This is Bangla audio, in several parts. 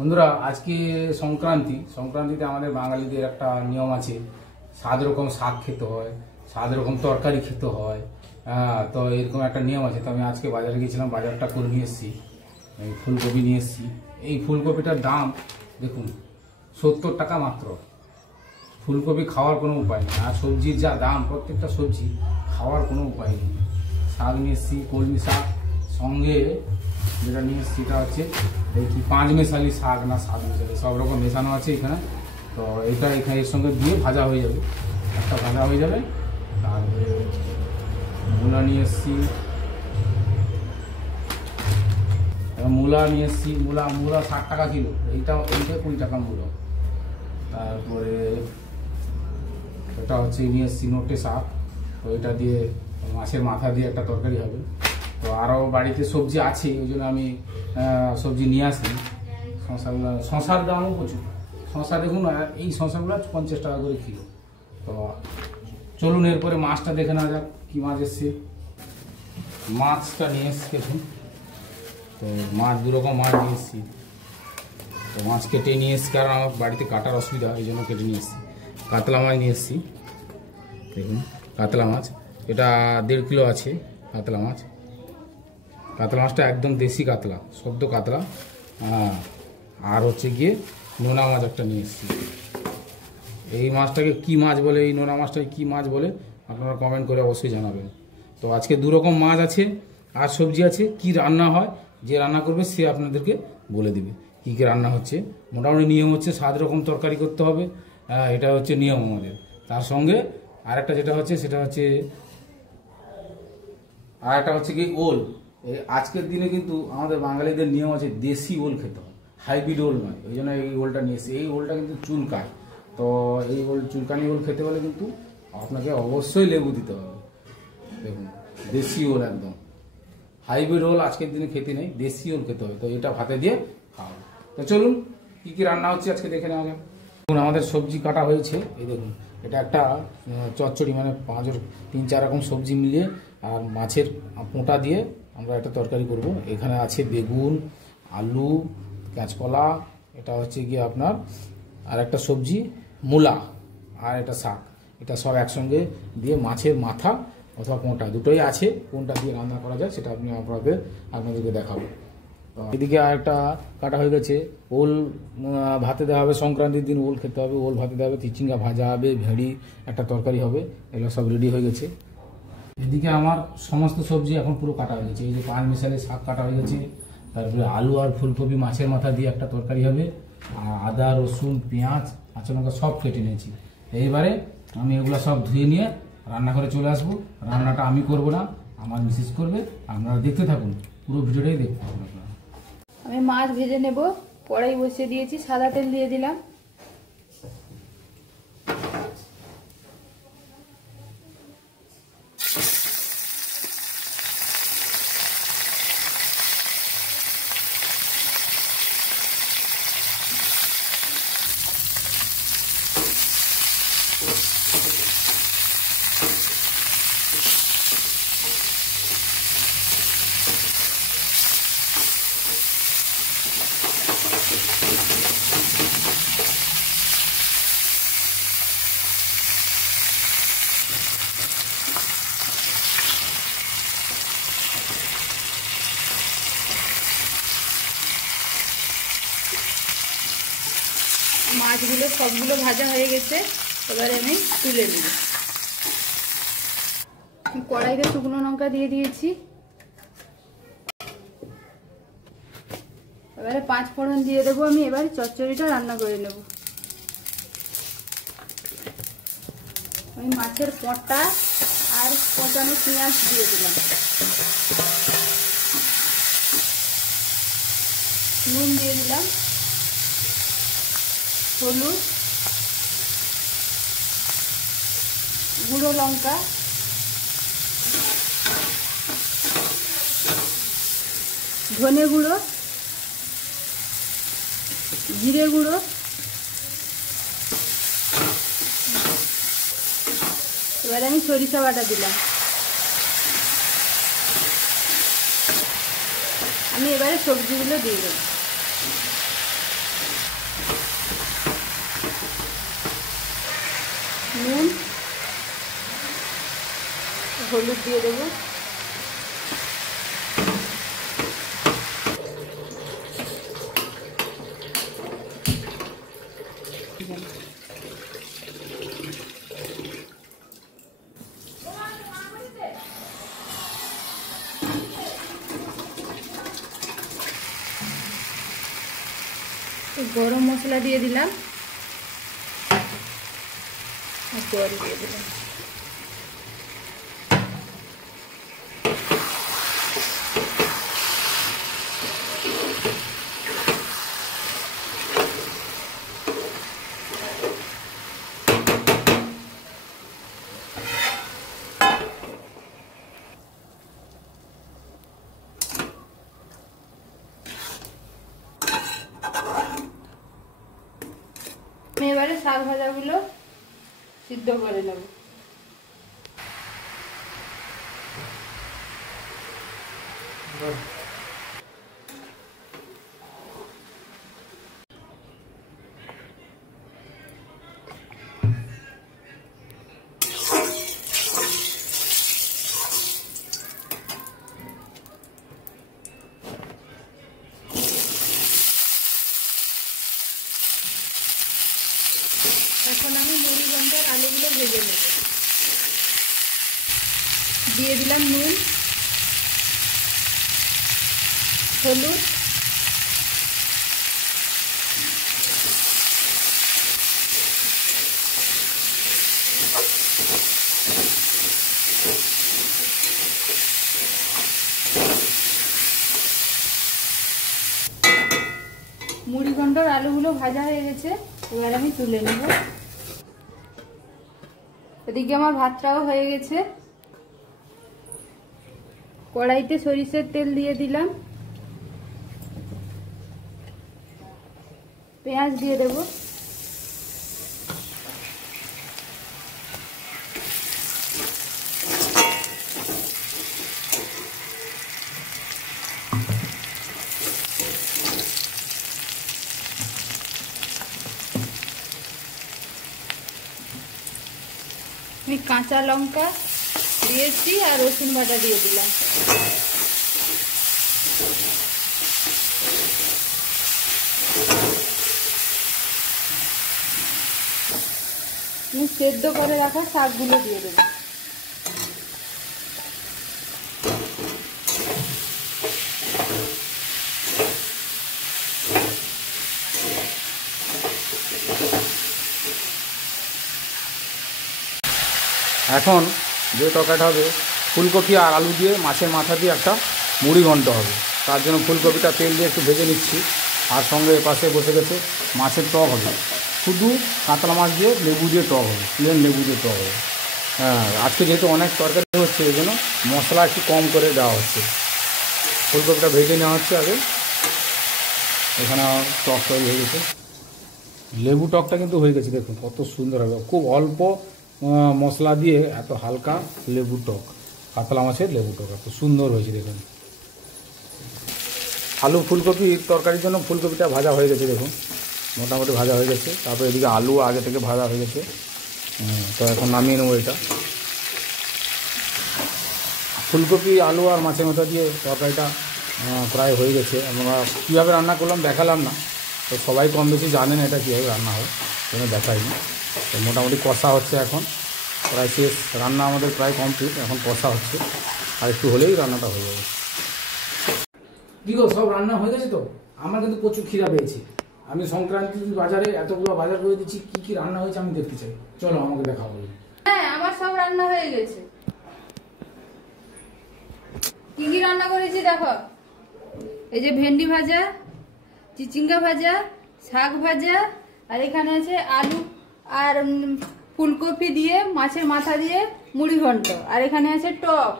বন্ধুরা আজকে সংক্রান্তিতে আমাদের বাঙালিদের একটা নিয়ম আছে। 7 রকম শাক খেতে হয়, 7 রকম তরকারি খেতে হয়। তো এরকম একটা নিয়ম আছে। তো আমি আজকে বাজারে গেছিলাম, বাজারটা করে নিয়ে এসেছি। এই ফুলকপি নিয়ে এসেছি। এই ফুলকপিটার দাম দেখুন 70 টাকা মাত্র। ফুলকপি খাওয়ার কোনো উপায় নেই, আর সবজির যা দাম, প্রত্যেকটা সবজি খাওয়ার কোনো উপায় নেই। শাক নিয়ে এসেছি, কলমি শাক, সঙ্গে যেটা নিয়ে এসেছি সেটা হচ্ছে এই কি 5 মেশালি শাক না 7 মেশালি, সব রকম মেশানো আছে এখানে। তো এটা এখানে এর সঙ্গে দিয়ে ভাজা হয়ে যাবে, একটা ভাজা হয়ে যাবে। তারপরে মূলা নিয়ে এসেছি, মূলা 60 টাকা কিলো, এইটা 20 টাকা মূলো। তারপরে এটা হচ্ছে নিয়ে এসেছি নোটে শাক, তো এটা দিয়ে মাছের মাথা দিয়ে একটা তরকারি হবে। তো আরও বাড়িতে সবজি আছে, ওই জন্য আমি সবজি নিয়ে আসি। শশার দামও প্রচুর। শশা দেখুন, এই শশাগুলো 50 টাকা করে কিলো। তো চলুন এরপরে মাছটা দেখে নেওয়া যাক কী মাছ এসছে। মাছটা নিয়ে এসছি দেখুন। তো মাছ 2 রকম মাছ নিয়ে এসেছি। তো মাছ কেটে নিয়ে এসছি, কারণ আমার বাড়িতে কাটার অসুবিধা, এই জন্য কেটে নিয়ে এসেছি। কাতলা মাছ নিয়ে এসেছি দেখুন, কাতলা মাছ এটা 1.5 কিলো আছে। কাতলা মাছটা একদম দেশি কাতলা, সদ্য কাতলা। আর হচ্ছে গিয়ে নোনা মাছ একটা নিয়ে এসেছি। এই মাছটাকে কি মাছ বলে, এই নোনা মাছটাকে কি মাছ বলে আপনারা কমেন্ট করে অবশ্যই জানাবেন। তো আজকে 2 রকম মাছ আছে আর সবজি আছে। কি রান্না হয়, যে রান্না করবে সে আপনাদেরকে বলে দিবে কী কী রান্না হচ্ছে। মোটামুটি নিয়ম হচ্ছে 7 রকম তরকারি করতে হবে, এটা হচ্ছে নিয়ম আমাদের। তার সঙ্গে আরেকটা যেটা হচ্ছে সেটা হচ্ছে কি ওল। আজকের দিনে কিন্তু আমাদের বাঙালিদের নিয়ম আছে দেশি ওল খেতে হয়, হাইব্রিড ওল নয়। ওই জন্য এই ওলটা নিয়ে এসেছি। এই ওলটা কিন্তু চুলকায়। তো এই চুলকানি ওল খেতে হলে কিন্তু আপনাকে অবশ্যই লেবু দিতে হবে। দেখুন দেশি ওল, একদম হাইব্রিড ওল আজকের দিনে খেতে নেই, দেশি ওল খেতে হবে। তো এটা ভাতে দিয়ে খাওয়া। তো চলুন কী কী রান্না হচ্ছে আজকে দেখে নেওয়া যাক। দেখুন আমাদের সবজি কাটা হয়েছে, এই দেখুন এটা একটা চচ্চড়ি, মানে 3-4 রকম সবজি মিলিয়ে আর মাছের পোঁটা দিয়ে আমরা একটা তরকারি করব। এখানে আছে বেগুন, আলু, কাঁচকলা, এটা হচ্ছে গিয়ে আপনার আর একটা সবজি মূলা, আর এটা শাক। এটা সব একসঙ্গে দিয়ে মাছের মাথা অথবা পোঁটা দুটোই আছে, কোনটা দিয়ে রান্না করা যায় সেটা আপনাদেরকে দেখাবো। এদিকে আর একটা কাটা হয়ে গেছে। ওল ভাতে দেওয়া হবে, সংক্রান্তির দিন ওল খেতে হবে, ওল ভাতে দেওয়া হবে, চিচিঙ্গা ভাজা হবে, ভেড়ি একটা তরকারি হবে। এগুলো সব রেডি হয়ে গেছে। এদিকে আমার সমস্ত সবজি এখন পুরো কাটা হয়ে গেছে। এই যে 5 মেশালে শাক কাটা হয়ে গেছে। তারপরে আলু আর ফুলকপি মাছের মাথা দিয়ে একটা তরকারি হবে। আর আদা, রসুন, পেঁয়াজ, কাঁচা লঙ্কা সব কেটে নিয়েছি। এইবারে আমি এগুলো সব ধুয়ে নিয়ে রান্নাঘরে চলে আসবো। রান্নাটা আমি করব না, আমার মিসেস করবে। আপনারা দেখতে থাকুন, পুরো ভিডিওটাই দেখতে থাকুন আপনারা। আমি মাছ ভেজে নেব, কড়াই বসিয়ে দিয়েছি, সাদা তেল দিয়ে দিলাম। মাছগুলো সবগুলো ভাজা হয়ে গেছে, এবারে আমি তুলে নেব। কড়াইতে শুকনো লঙ্কা দিয়ে দিয়েছি। এবারে 5 ফোড়ন দিয়ে দেবো আমি। এবারে চচ্চড়িটা রান্না করে নেব। আমি মাছের পোঁটা আর কোচানো পেঁয়াজ দিয়ে দিলাম, নুন দিয়ে দিলাম, হলুদ, গুঁড়ো লঙ্কা, ধনে গুঁড়ো, জিরে গুঁড়ো, এবারে আমি সরিষা বাটা দিলাম। আমি এবারে সবজিগুলো দিয়ে দেব। হলুদ দিয়ে দেবো। গরম মশলা দিয়ে দিলাম, জল দিয়ে দিলাম। এবারে শাক ভাজাগুলো সিদ্ধ করে নেব। এখন আমি মুড়ি ঘন্টার আলুগুলো ভেজে নেব। দিয়ে দিলাম নুন, হলুদ, মুড়ি ঘন্টার আলুগুলো ভাজা হয়ে গেছে, এবার আমি তুলে নেব। এদিকে আমার ভাতটাও হয়ে গেছে। কড়াইতে সরিষার তেল দিয়ে দিলাম, পেঁয়াজ দিয়ে দেব, আমি কাঁচা লঙ্কা দিয়েছি আর রসুন বাটা দিয়ে দিলাম। আমি সেদ্ধ করে রাখা শাকগুলো দিয়ে দেবো। এখন যে তরকারিটা হবে ফুলকপি আর আলু দিয়ে মাছের মাথা দিয়ে একটা মুড়ি ঘন্ট হবে। তার জন্য ফুলকপিটা তেল দিয়ে একটু ভেজে নিচ্ছি, আর সঙ্গে পাশে বসে গেছে মাছের টক হবে, শুধু কাতলা মাছ দিয়ে লেবু দিয়ে টক হবে, প্লেন লেবু দিয়ে টক হবে। হ্যাঁ, আজকে যেহেতু অনেক তরকারি হচ্ছে এই জন্য মশলা একটু কম করে দেওয়া হচ্ছে। ফুলকপিটা ভেজে নেওয়া হচ্ছে আগে। এখানে টক তৈরি হয়ে গেছে, লেবু টকটা কিন্তু হয়ে গেছে। দেখুন কত সুন্দর হবে, খুব অল্প মশলা দিয়ে এত হালকা লেবু টক, কাতলা মাছের লেবু টক এত সুন্দর হয়েছে। দেখুন আলু ফুলকপির তরকারির জন্য ফুলকপিটা ভাজা হয়ে গেছে, দেখুন মোটামুটি ভাজা হয়ে গেছে। তারপরে এদিকে আলু আগে থেকে ভাজা হয়ে গেছে। তো এখন নামিয়ে নেবো এটা। ফুলকপি আলু আর মাছের মাথা দিয়ে তরকারিটা প্রায় হয়ে গেছে। আমরা কীভাবে রান্না করলাম দেখালাম না, তো সবাই কম বেশি জানেন এটা কীভাবে রান্না হয়, সেটা দেখাইনি। তো মোটামুটি কষা হচ্ছে, এখন প্রায় শেষ, রান্না আমাদের প্রায় কমপ্লিট, এখন কষা হচ্ছে, আর একটু হলেই রান্নাটা হয়ে যাবে। কি গো, সব রান্না হয়ে গেছে তো? আমার কিন্তু প্রচুর খিদা পেয়েছে। আমি সংক্রান্তি বাজারে এতগুলো বাজার করে দিচ্ছি, কি কি রান্না হয়েছে আমি দেখতে চাই। চলো আমাকে দেখাবো। হ্যাঁ, আমার সব রান্না হয়ে গেছে। কি কি রান্না করেছি দেখো। এই যে ভেন্ডি ভাজা, চিচিঙ্গা ভাজা, শাক ভাজা, আর এখানে আছে আলু আর ফুলকপি দিয়ে মাছের মাথা দিয়ে মুড়ি ঘন্ট, আর এখানে আছে টক।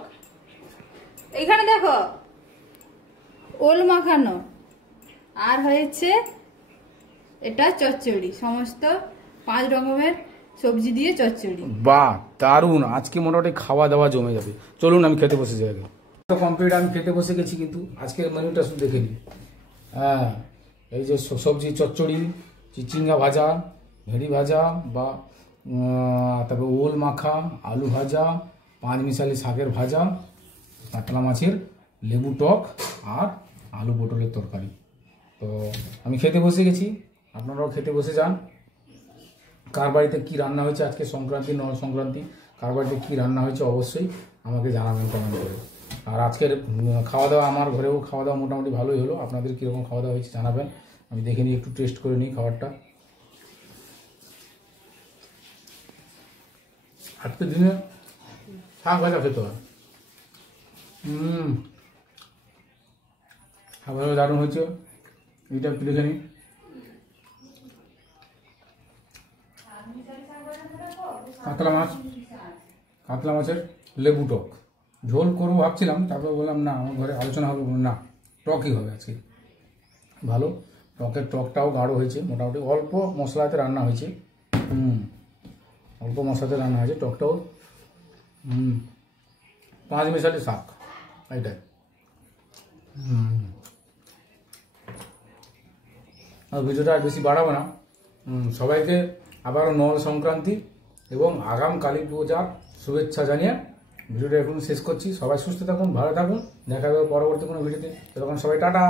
এখানে দেখো ওল মাখানো, আর হয়েছে এটা চচ্চড়ি, সমস্ত 5 রকমের সবজি দিয়ে চচ্চড়ি। বাহ, দারুণ! আজকে মোটামুটি খাওয়া দাওয়া জমে যাবে। চলুন আমি খেতে বসে যাই। তো কমপ্লিট, আমি খেতে বসে গেছি, কিন্তু আজকের মেনুটা শুধু দেখে নিই। হ্যাঁ, এই যে সবজি চচ্চড়ি, চিচিঙ্গা ভাজা, ভেড়ি ভাজা বা তারপরে ওল মাখা, আলু ভাজা, 5 মিশালি শাকের ভাজা, কাতলা মাছের লেবু টক আর আলু পটলের তরকারি। তো আমি খেতে বসে গেছি, আপনারাও খেতে বসে যান। কার বাড়িতে কী রান্না হয়েছে আজকে সংক্রান্তি, সংক্রান্তি, কার বাড়িতে কী রান্না হয়েছে অবশ্যই আমাকে জানাবেন কমেন্ট করে। আর আজকের খাওয়া দাওয়া, আমার ঘরেও খাওয়া দাওয়া মোটামুটি ভালোই হলো। আপনাদের কীরকম খাওয়া দাওয়া হয়েছে জানাবেন, আমি দেখে নিই, একটু টেস্ট করে নিই খাবারটা। আজকের দিনে শাক ভাজা খেতে হয়। শাক ভাজা দারুণ হয়েছে। এইটা একটু দেখে নিই। কাতলা মাছের লেবু টক ঝোল করবো ভাবছিলাম, তারপরে বললাম না, আমার ঘরে আলোচনা হবে, না টকই হবে আজকে। ভালো টকটাও গাঢ় হয়েছে, মোটামুটি অল্প মশলাতে রান্না হয়েছে। অল্প মশলাতে রান্না হয়েছে টকটাও। 5 মিশালি শাক, এইটাই। আর ভিডিওটা আর বেশি বাড়াবো না। সবাইকে আবারও নল সংক্রান্তি এবং আগাম কালী পূজার শুভেচ্ছা জানিয়ে ভিডিওটা এখন শেষ করছি। সবাই সুস্থ থাকুন, ভালো থাকুন, দেখা হবে পরবর্তী কোনো ভিডিওতে। তখন সবাই টাটা।